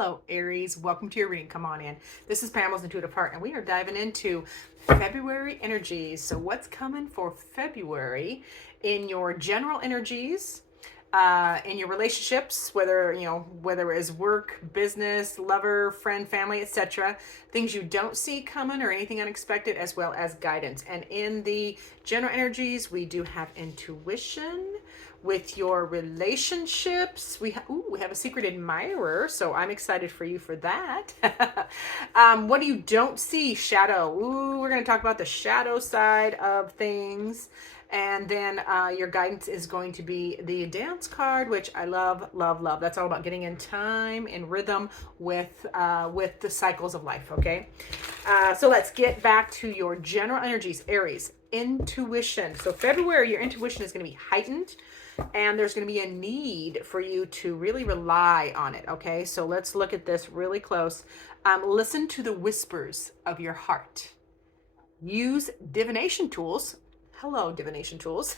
Hello, Aries. Welcome to your reading. Come on in. This is Pamela's Intuitive Heart, and we are diving into February energies. So, what's coming for February in your general energies, in your relationships, whether it is work, business, lover, friend, family, etc. Things you don't see coming or anything unexpected, as well as guidance. And in the general energies, we do have intuition. With your relationships, we have a secret admirer, so I'm excited for you for that. What do you don't see? Shadow. We're going to talk about the shadow side of things. And then your guidance is going to be the dance card, which I love, love, love. That's all about getting in time and rhythm with the cycles of life, okay? So let's get back to your general energies, Aries. Intuition. So February, your intuition is going to be heightened, and there's going to be a need for you to really rely on it, okay? So let's look at this really close. Listen to the whispers of your heart. Use divination tools. Hello, divination tools.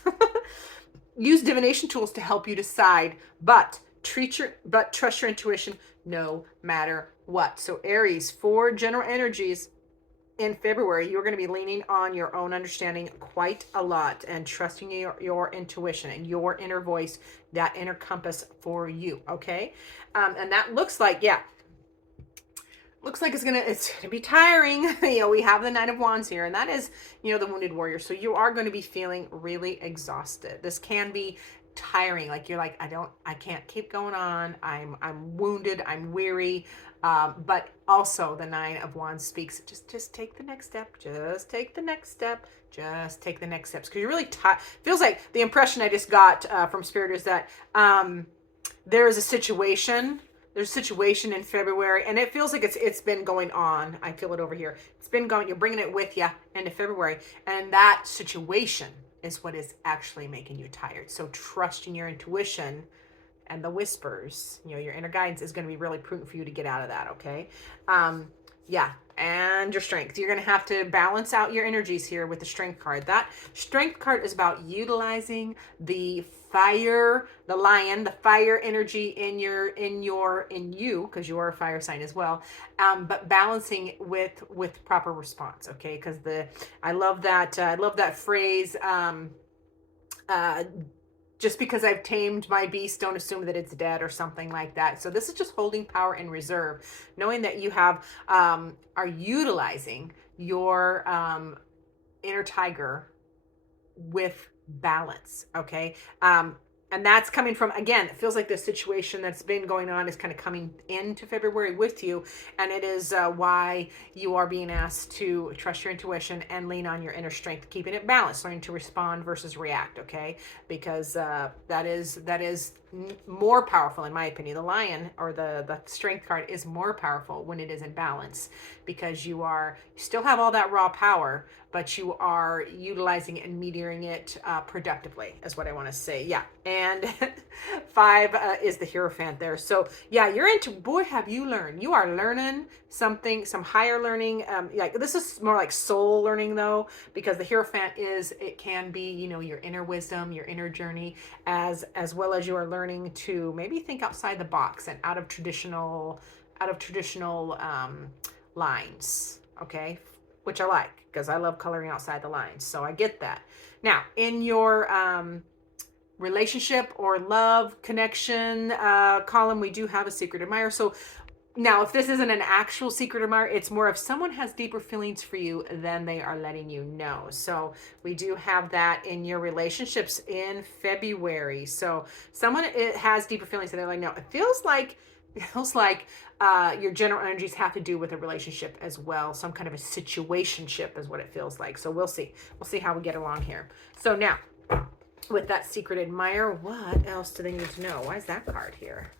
Use divination tools to help you decide, but trust your intuition no matter what. So Aries, for general energies, in February, you're going to be leaning on your own understanding quite a lot and trusting your intuition and your inner voice, that inner compass for you, okay? And that looks like it's gonna be tiring. We have the Knight of Wands here, and that is, the wounded warrior. So you are going to be feeling really exhausted. This can be tiring. Like you're like, I can't keep going on. I'm wounded. I'm weary. But also the Nine of Wands speaks. Just take the next step. Just take the next step. Just take the next steps. Because you're really tired. Feels like the impression I just got from Spirit is that there is a situation. There's a situation in February, and it feels like it's been going on. I feel it over here. It's been going. You're bringing it with you into February, and that situation is what is actually making you tired. So trusting your intuition and the whispers, your inner guidance is going to be really prudent for you to get out of that, okay? And your strength. You're going to have to balance out your energies here with the strength card. That strength card is about utilizing the fire, the lion, the fire energy in you, because you are a fire sign as well. But balancing with proper response, okay? Because I love that phrase. Just because I've tamed my beast, don't assume that it's dead, or something like that. So this is just holding power in reserve, knowing that you are utilizing your inner tiger with balance, okay? And that's coming from, again, it feels like the situation that's been going on is kind of coming into February with you. And it is why you are being asked to trust your intuition and lean on your inner strength, keeping it balanced, learning to respond versus react, okay? Because that is more powerful, in my opinion. The lion, or the strength card, is more powerful when it is in balance, because you still have all that raw power, but you are utilizing it and metering it productively, is what I want to say. Yeah. And 5 is the Hierophant there. So yeah, boy, have you learned. You are learning something, some higher learning. Like this is more like soul learning though, because the Hierophant it can be, your inner wisdom, your inner journey, as well as you are learning to maybe think outside the box and out of traditional lines. Okay. Which I like, because I love coloring outside the lines. So I get that. Now, in your relationship or love connection column, we do have a secret admirer. So now, if this isn't an actual secret admirer, it's more of someone has deeper feelings for you than they are letting you know. So we do have that in your relationships in February. So someone has deeper feelings than they're letting you know. It feels like your general energies have to do with a relationship as well. Some kind of a situationship is what it feels like. So we'll see how we get along here. So now, with that secret admirer, what else do they need to know? Why is that card here?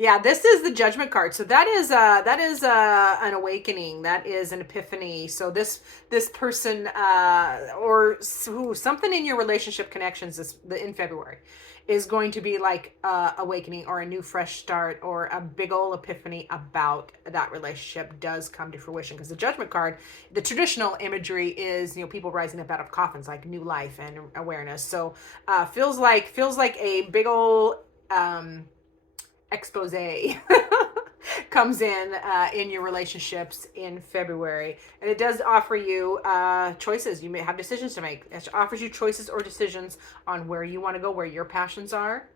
Yeah, this is the Judgment card. So that is an awakening. That is an epiphany. So this person or something in your relationship connections in February is going to be like awakening or a new fresh start or a big old epiphany about that relationship does come to fruition, because the Judgment card, the traditional imagery is, people rising up out of coffins, like new life and awareness. So feels like a big old expose comes in your relationships in February, and it does offer you choices. You may have decisions to make. It offers you choices or decisions on where you want to go, where your passions are.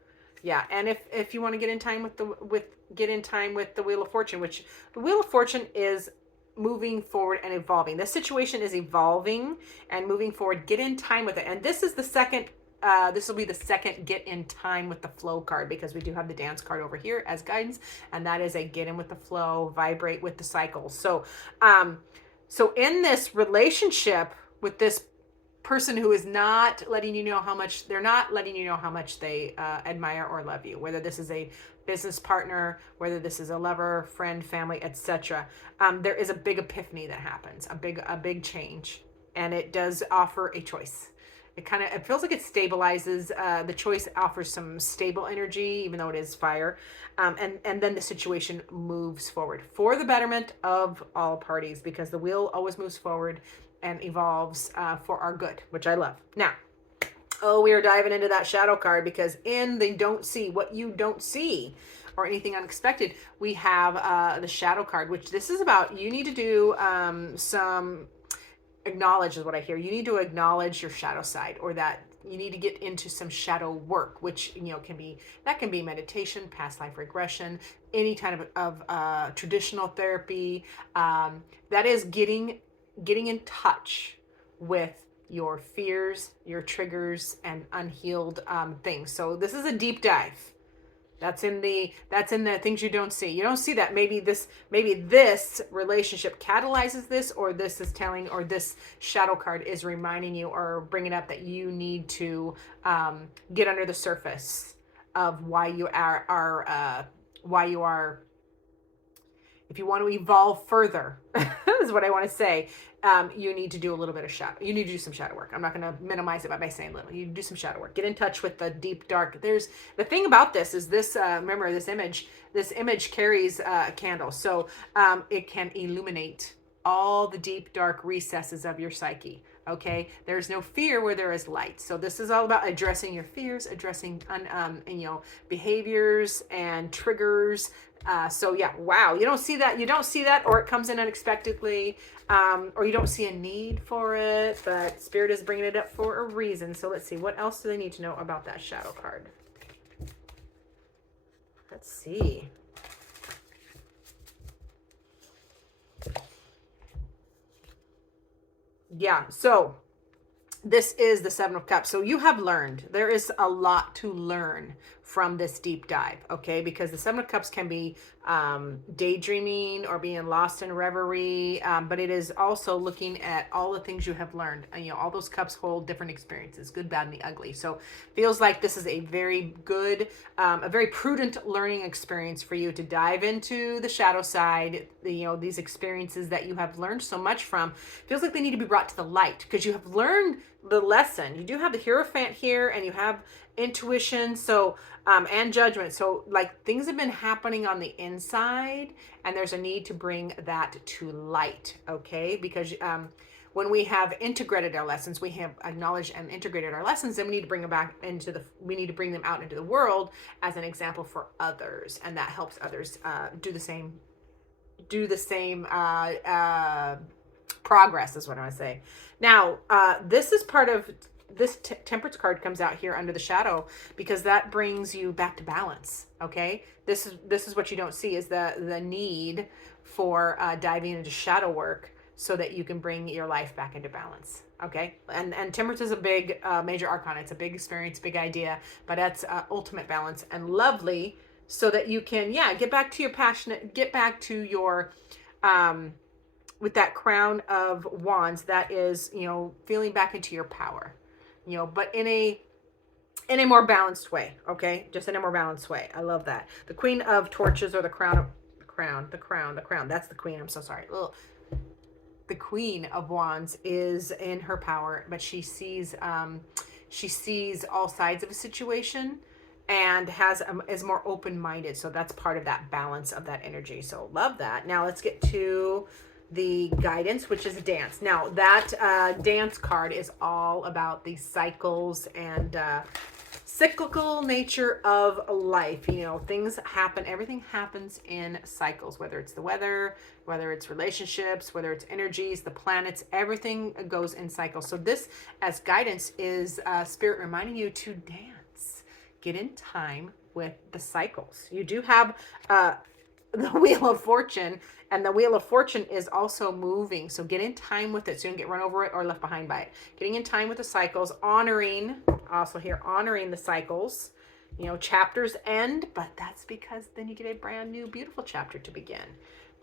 Yeah, and if you want to get in time with the Wheel of Fortune, which the Wheel of Fortune is moving forward and evolving. The situation is evolving and moving forward. Get in time with it, and this is the second. This will be the second get in time with the flow card, because we do have the dance card over here as guidance, and that is a get in with the flow, vibrate with the cycle. So, so in this relationship with this person who is not letting you know how much they admire or love you, whether this is a business partner, whether this is a lover, friend, family, etc. There is a big epiphany that happens, a big change, and it does offer a choice. It feels like it stabilizes. The choice offers some stable energy, even though it is fire. And then the situation moves forward for the betterment of all parties, because the wheel always moves forward and evolves for our good, which I love. Now, we are diving into that shadow card, because in the don't see what you don't see or anything unexpected, we have the shadow card, which this is about, you need to do some acknowledge is what I hear. You need to acknowledge your shadow side, or that you need to get into some shadow work, which can be meditation, past life regression, any kind of traditional therapy. That is getting in touch with your fears, your triggers, and unhealed things. So this is a deep dive. That's in the things you don't see. You don't see that maybe this relationship catalyzes this, or this shadow card is reminding you or bringing up that you need to get under the surface of why you are if you want to evolve further, is what I want to say. You need to do a little bit of shadow. You need to do some shadow work. I'm not going to minimize it by saying little. You do some shadow work. Get in touch with the deep dark. There's the thing about this is this. Remember, this image carries a candle, so it can illuminate all the deep dark recesses of your psyche. Okay, there's no fear where there is light. So this is all about addressing your fears, addressing behaviors and triggers. So yeah, wow, you don't see that, or it comes in unexpectedly, or you don't see a need for it, but Spirit is bringing it up for a reason. So let's see, what else do they need to know about that shadow card? Let's see. Yeah, so this is the Seven of Cups. So you have learned. There is a lot to learn from this deep dive, okay? Because the Seven of Cups can be daydreaming or being lost in reverie, but it is also looking at all the things you have learned. And, all those cups hold different experiences, good, bad, and the ugly. So feels like this is a very good, a very prudent learning experience for you to dive into the shadow side. These experiences that you have learned so much from, feels like they need to be brought to the light, because you have learned the lesson. You do have the Hierophant here, and you have intuition, so and judgment. So like things have been happening on the inside, and there's a need to bring that to light, okay? Because when we have integrated our lessons, we have acknowledged and integrated our lessons, then we need to bring them we need to bring them out into the world as an example for others, and that helps others do the same progress, is what I want to say. Now, this is part of this Temperance card comes out here under the shadow, because that brings you back to balance. Okay, this is what you don't see, is the need for diving into shadow work so that you can bring your life back into balance. Okay, and Temperance is a big major arcana. It's a big experience, big idea, but that's ultimate balance, and lovely, so that you can get back to your passionate, get back to your with that Crown of Wands, that is feeling back into your power, but in in a more balanced way. Okay, just in a more balanced way. I love that. The Queen of Torches, or the crown of the crown. That's the Queen. I'm so sorry. Ugh. The Queen of Wands is in her power, but she sees all sides of a situation, and is more open-minded. So that's part of that balance of that energy. So love that. Now let's get to the guidance, which is dance. Now that dance card is all about the cycles and cyclical nature of life. You know, things happen, everything happens in cycles, whether it's the weather, whether it's relationships, whether it's energies, the planets, everything goes in cycles. So this, as guidance, is Spirit reminding you to dance, get in time with the cycles. You do have the Wheel of Fortune, and the Wheel of Fortune is also moving. So get in time with it so you don't get run over it or left behind by it. Getting in time with the cycles, honoring, also here, honoring the cycles. You know, chapters end, but that's because then you get a brand new, beautiful chapter to begin.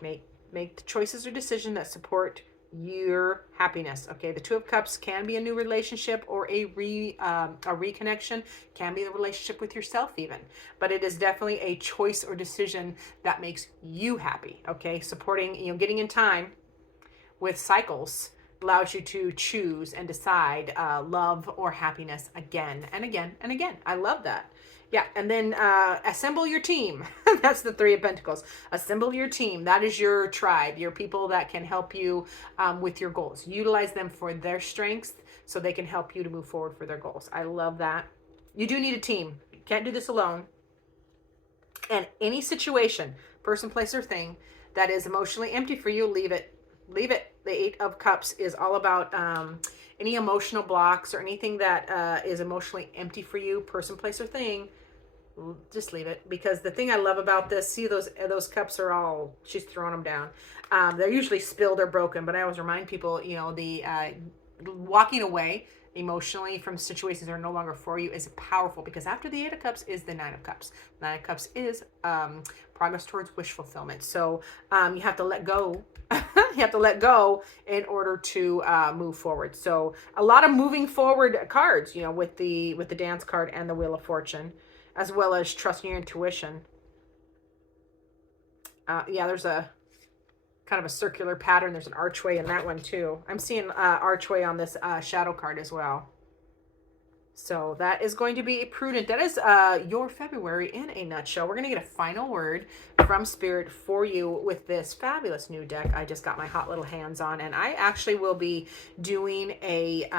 Make the choices or decisions that support your happiness. Okay, the Two of Cups can be a new relationship, or a reconnection, can be the relationship with yourself even, but it is definitely a choice or decision that makes you happy. Okay, supporting, you know, getting in time with cycles allows you to choose and decide love or happiness again and again and again. I love that. Yeah, and then assemble your team. That's the Three of Pentacles. Assemble your team. That is your tribe, your people that can help you with your goals. Utilize them for their strengths so they can help you to move forward for their goals. I love that. You do need a team. You can't do this alone. And any situation, person, place, or thing that is emotionally empty for you, leave it. Leave it. The Eight of Cups is all about any emotional blocks or anything that is emotionally empty for you, person, place, or thing. Just leave it, because the thing I love about this, see those cups are all, she's throwing them down. They're usually spilled or broken, but I always remind people, you know, the walking away emotionally from situations that are no longer for you is powerful, because after the Eight of Cups is the Nine of Cups. Nine of Cups is progress towards wish fulfillment. So you have to let go. You have to let go in order to move forward. So a lot of moving forward cards, you know, with the dance card and the Wheel of Fortune, as well as trusting your intuition. Yeah, there's a kind of a circular pattern. There's an archway in that one too. I'm seeing archway on this shadow card as well. So that is going to be prudent. That is your February in a nutshell. We're going to get a final word from Spirit for you with this fabulous new deck I just got my hot little hands on. And I actually will be doing a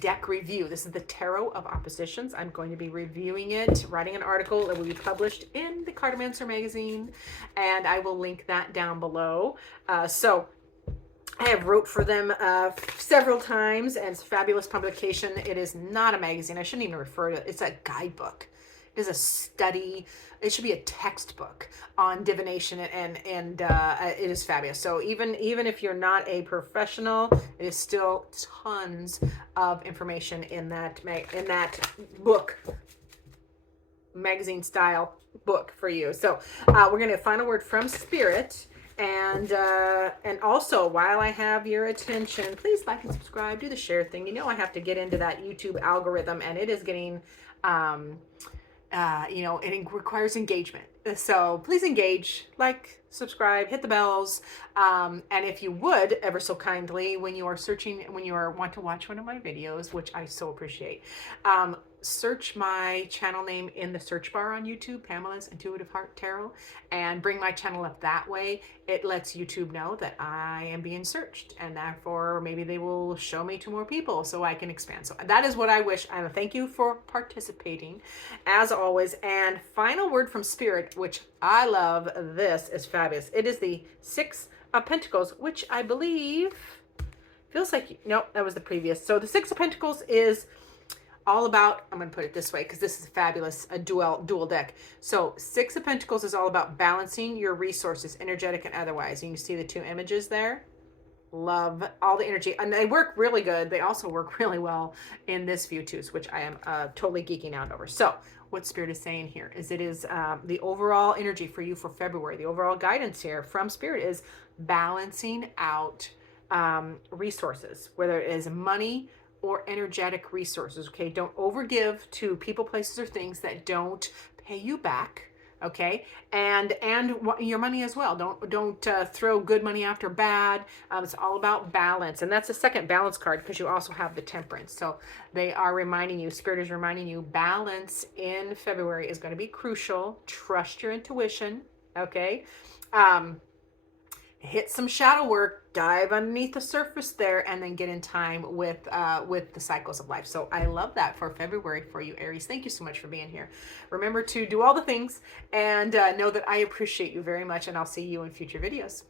deck review. This is the Tarot of Oppositions. I'm going to be reviewing it, writing an article that will be published in the Cartomancer magazine, and I will link that down below. So I have wrote for them several times, and it's a fabulous publication. It is not a magazine. I shouldn't even refer to it. It's a guidebook. It is a study. It should be a textbook on divination, and it is fabulous. So even if you're not a professional, it is still tons of information in that book, magazine style book for you. So we're going to final word from Spirit. And also, while I have your attention, please like and subscribe, do the share thing. You know, I have to get into that YouTube algorithm, and it is getting, you know, it requires engagement. So please engage, like, subscribe, hit the bells. And if you would, ever so kindly, when you are searching, when you want to watch one of my videos, which I so appreciate, search my channel name in the search bar on YouTube, Pamela's Intuitive Heart Tarot, and bring my channel up that way. It lets YouTube know that I am being searched, and therefore maybe they will show me to more people so I can expand. So that is what I wish. And thank you for participating as always. And final word from Spirit, which I love. This is fabulous. It is the Six of Pentacles, which I believe feels like, nope, that was the previous. So the Six of Pentacles is all about, I'm going to put it this way because this is fabulous, a dual deck. So Six of Pentacles is all about balancing your resources, energetic and otherwise. And you see the two images there. Love all the energy, and they work really good. They also work really well in this view too, which I am totally geeking out over. So what Spirit is saying here is it is the overall energy for you for February. The overall guidance here from Spirit is balancing out resources, whether it is money or energetic resources. Okay, don't overgive to people, places, or things that don't pay you back. Okay, and your money as well. Don't throw good money after bad. It's all about balance, and that's the second balance card, because you also have the Temperance. So they are reminding you, Spirit is reminding you, balance in February is going to be crucial. Trust your intuition. Okay. Hit some shadow work, dive underneath the surface there, and then get in time with the cycles of life. So I love that for February for you, Aries. Thank you so much for being here. Remember to do all the things, and know that I appreciate you very much, and I'll see you in future videos.